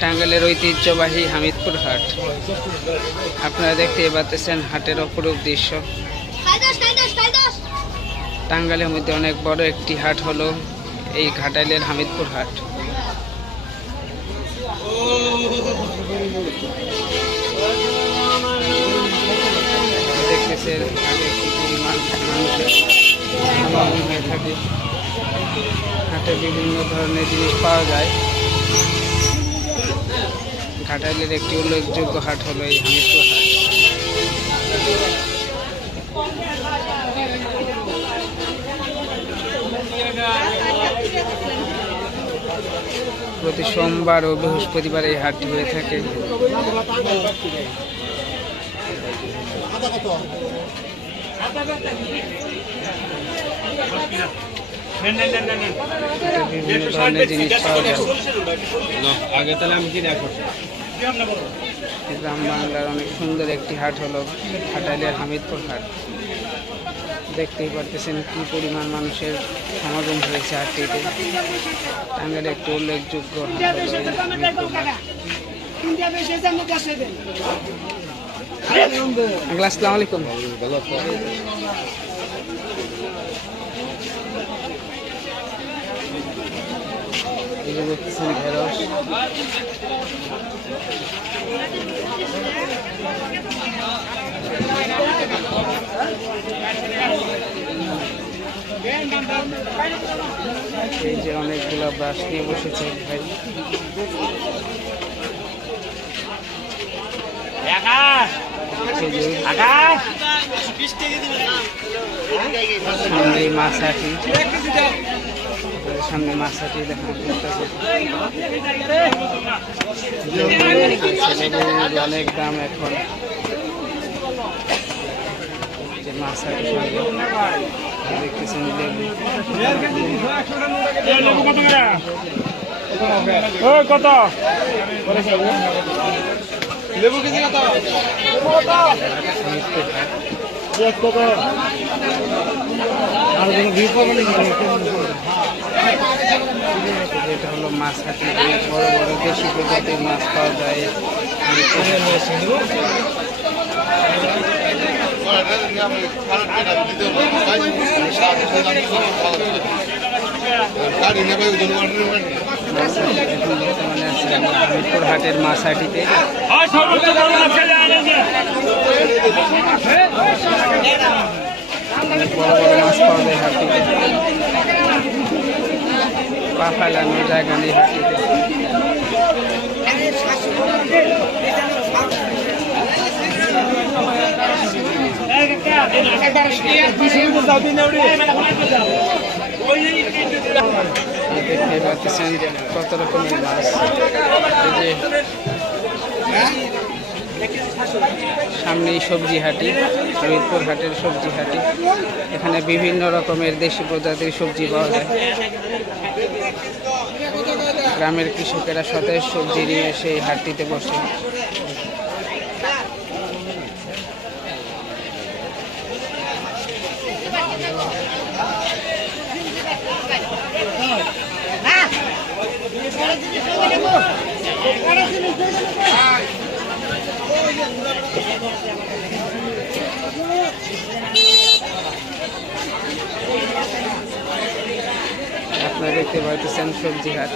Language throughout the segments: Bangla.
টাঙ্গাইলের ঐতিহ্যবাহী হামিদপুর হাট। আপনারা দেখতে পাচ্ছেন হাটের অপরূপ দৃশ্য। টাঙ্গাইলের মধ্যে অনেক বড় একটি হাট হলো এই ঘাটাইলের হামিদপুর হাট। দেখতেছেন হাটে কি পরিমাণ মানুষের সমাগম হয়ে থাকে। হাটে বিভিন্ন ধরনের জিনিস পাওয়া যায়। ঘাটাইলের একটি উল্লেখযোগ্য হাট হলো এই হামিদপুর হাট। প্রতি সোমবার ও বৃহস্পতিবার এই হাটটি হয়ে থাকে। বিভিন্ন ধরনের জিনিস পাওয়া যায়। গ্রাম বাংলার অনেক সুন্দর একটি হাট হলো ঘাটাইলের হামিদপুর হাট। দেখতেই পারতেছেন কি পরিমাণ মানুষের সমাগম হয়েছে হাটটিতে। টাঙ্গাইলের একটি উল্লেখযোগ্য হাট হলো আসসালামু আলাইকুম। দেখতেছেন ঢেঁড়স, এই যে অনেকগুলো ব্রাশ নিয়ে বসেছে ভাই। সামনে মাছাটি, সামনে মাছাটি দেখা অনেক দাম এখন। যে মাছাটি দেখতেছেন কত লেবু কেজি কত? এটা হলো মাছ হাটি। বড় বড় দেশি প্রজাতির মাছ পাওয়া যায়। হামিদপুর হাটের মাছ হাটিতে বড় বড় মাছ পাওয়া যায় হাটটিতে। পা ফেলানোর জায়গা নেই হাটটিতে। দেখতে পাচ্ছেন কত রকমের মাছ। এই যে সামনেই সবজি হাটি, হামিদপুর হাটের সবজি হাটি। এখানে বিভিন্ন রকমের দেশি প্রজাতির সবজি পাওয়া যায়। গ্রামের কৃষকেরা সতেজ সবজি নিয়ে সেই হাটটিতে বসে। আপনারা দেখতে পাচ্ছেন সবজি হাট।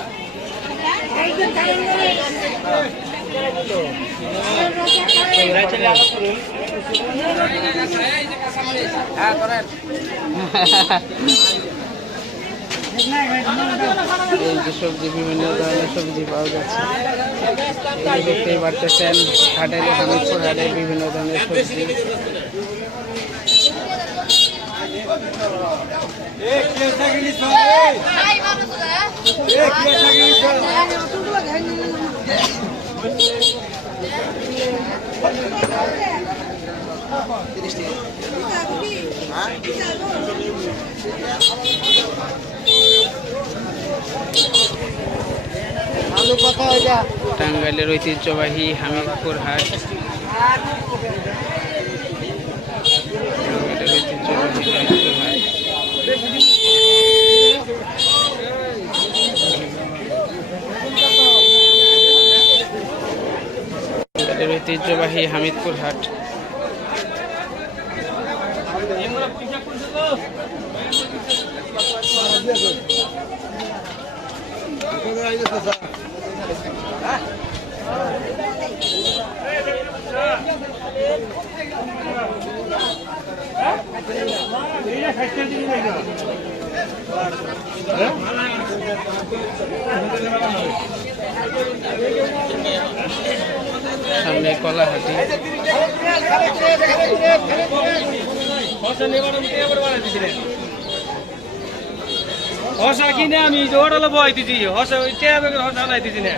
এই যে সবজি, বিভিন্ন ধরনের সবজি পাওয়া যাচ্ছে। এই দেখতেই পারতেছেন হাটের হামিদপুর হাটে বিভিন্ন ধরনের সবজি। টাঙ্গাইলের ঐতিহ্যবাহী হামিদপুর হাট। টাঙ্গাইলের ঐতিহ্যবাহী হামিদপুর হাট। ঐতিহ্যবাহী হামিদপুর হাট। সামনে কলাহাটি। হসা কিনে আমি ওটা বয় দিছি হসা ওই ট্যাবে হসা নাই দিছি না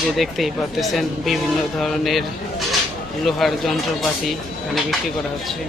যে দেখতেই পাচ্ছেন বিভিন্ন ধরনের লোহার যন্ত্রপাতি এখানে বিক্রি করা হচ্ছে।